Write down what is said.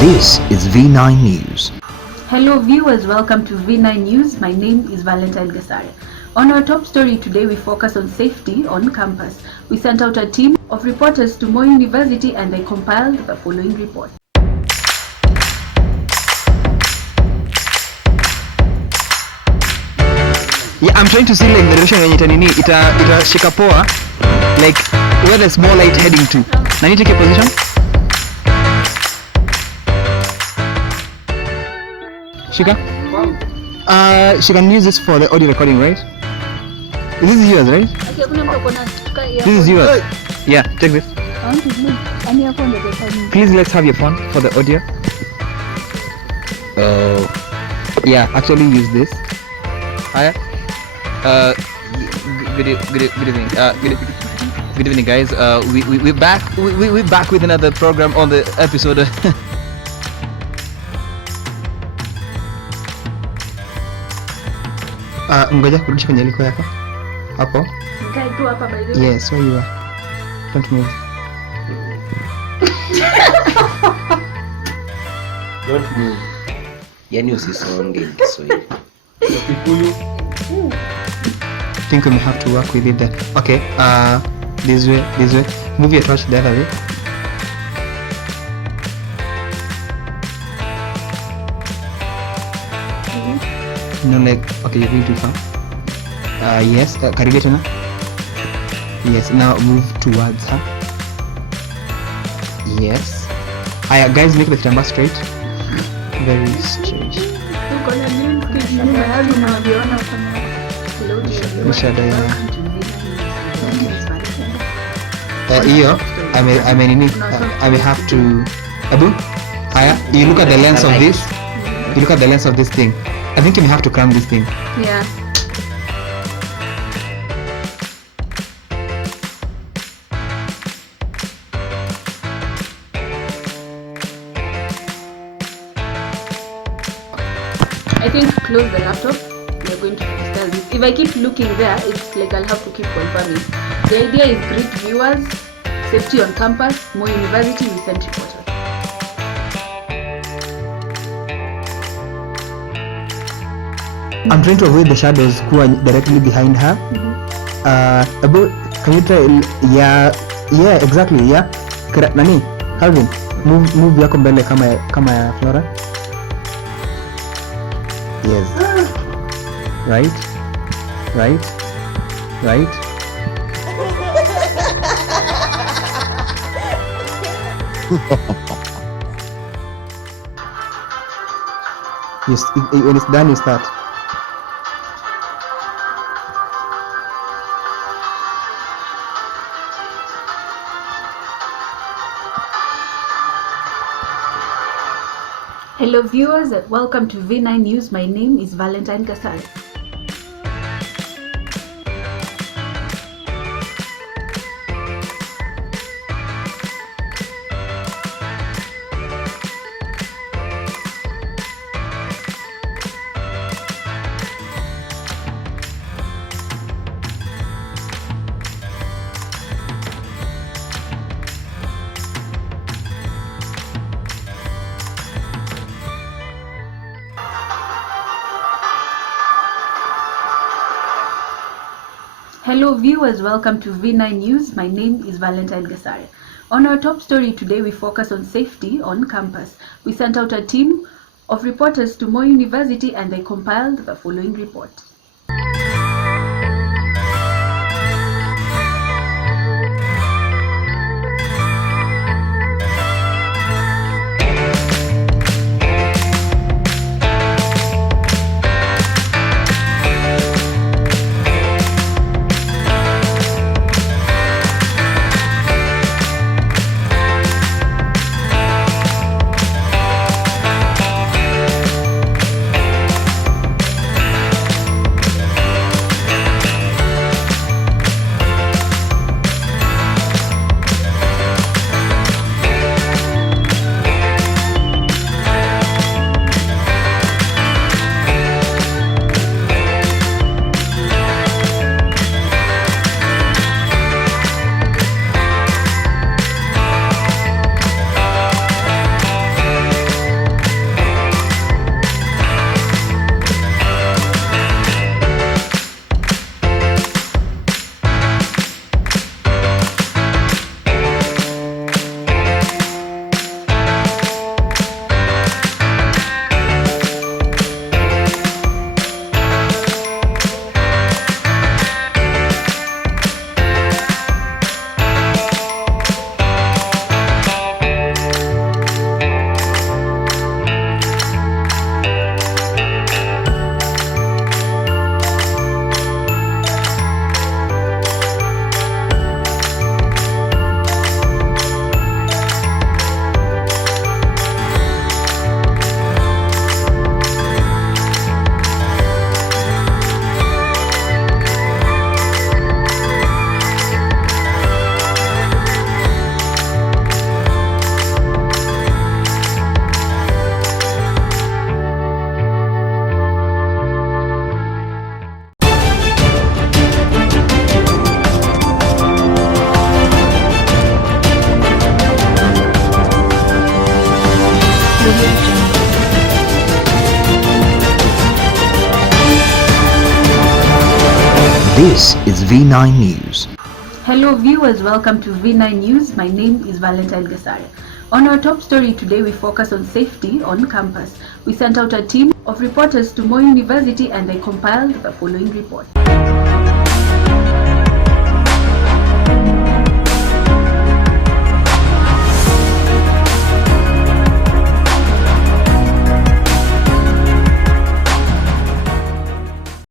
This is V9 News. Hello viewers, welcome to V9 News. My name is Valentine Gasare. On our top story today, we focus on safety on campus. We sent out a team of reporters to Moi University and they compiled the following report. Yeah, I'm trying to see like the direction yenye itashika poa, like where there's more light heading to. Na need to take a position. Shika? She can use this for the audio recording, right? This is yours, right? This is yours. Yeah, take this. Please let's have your phone for the audio. Yeah, actually use this. Hiya. Good evening. Good evening, guys. We're back. We're back with another program on the episode. Ngoja kurudisha kwenye liko yako hapo. Nikae tu hapa by the way. Yes, where you are. Don't move. Don't move. Yani usisonge Kiswahili. I think we may have to work with it then. Okay, this way. Move your torch the other way. No, like, okay, you're going too far. Yes, karibia tena. Yes, now move towards her. Yes. Hiya, guys, make the kitamba straight. Very straight. Hiyo I may have to Abu. Hiya, you look at the lens of this. You look at the lens of this thing. I think you may have to cram this thing. Yeah. I think close the laptop. We're going to discuss this. If I keep looking there, it's like I'll have to keep confirming. The idea is great viewers, safety on campus, Moi University, we sent reporters. I'm trying to avoid the shadows who are directly behind her. About, can you try? Yeah, exactly. Yeah. Nani, Calvin, move yako mbele kama ya Flora. Yes. Right. Yes. When it's done, you start. Hello viewers, welcome to V9 News. My name is Valentine Gasare. Hello viewers, welcome to V9 News. My name is Valentine Gasare. On our top story today, we focus on safety on campus. We sent out a team of reporters to Moi University and they compiled the following report. Audio Jungle. This is V9 News. Hello viewers, welcome to V9 News. My name is Valentine Gasare. On our top story today, we focus on safety on campus. We sent out a team of reporters to Moi University and they compiled the following report.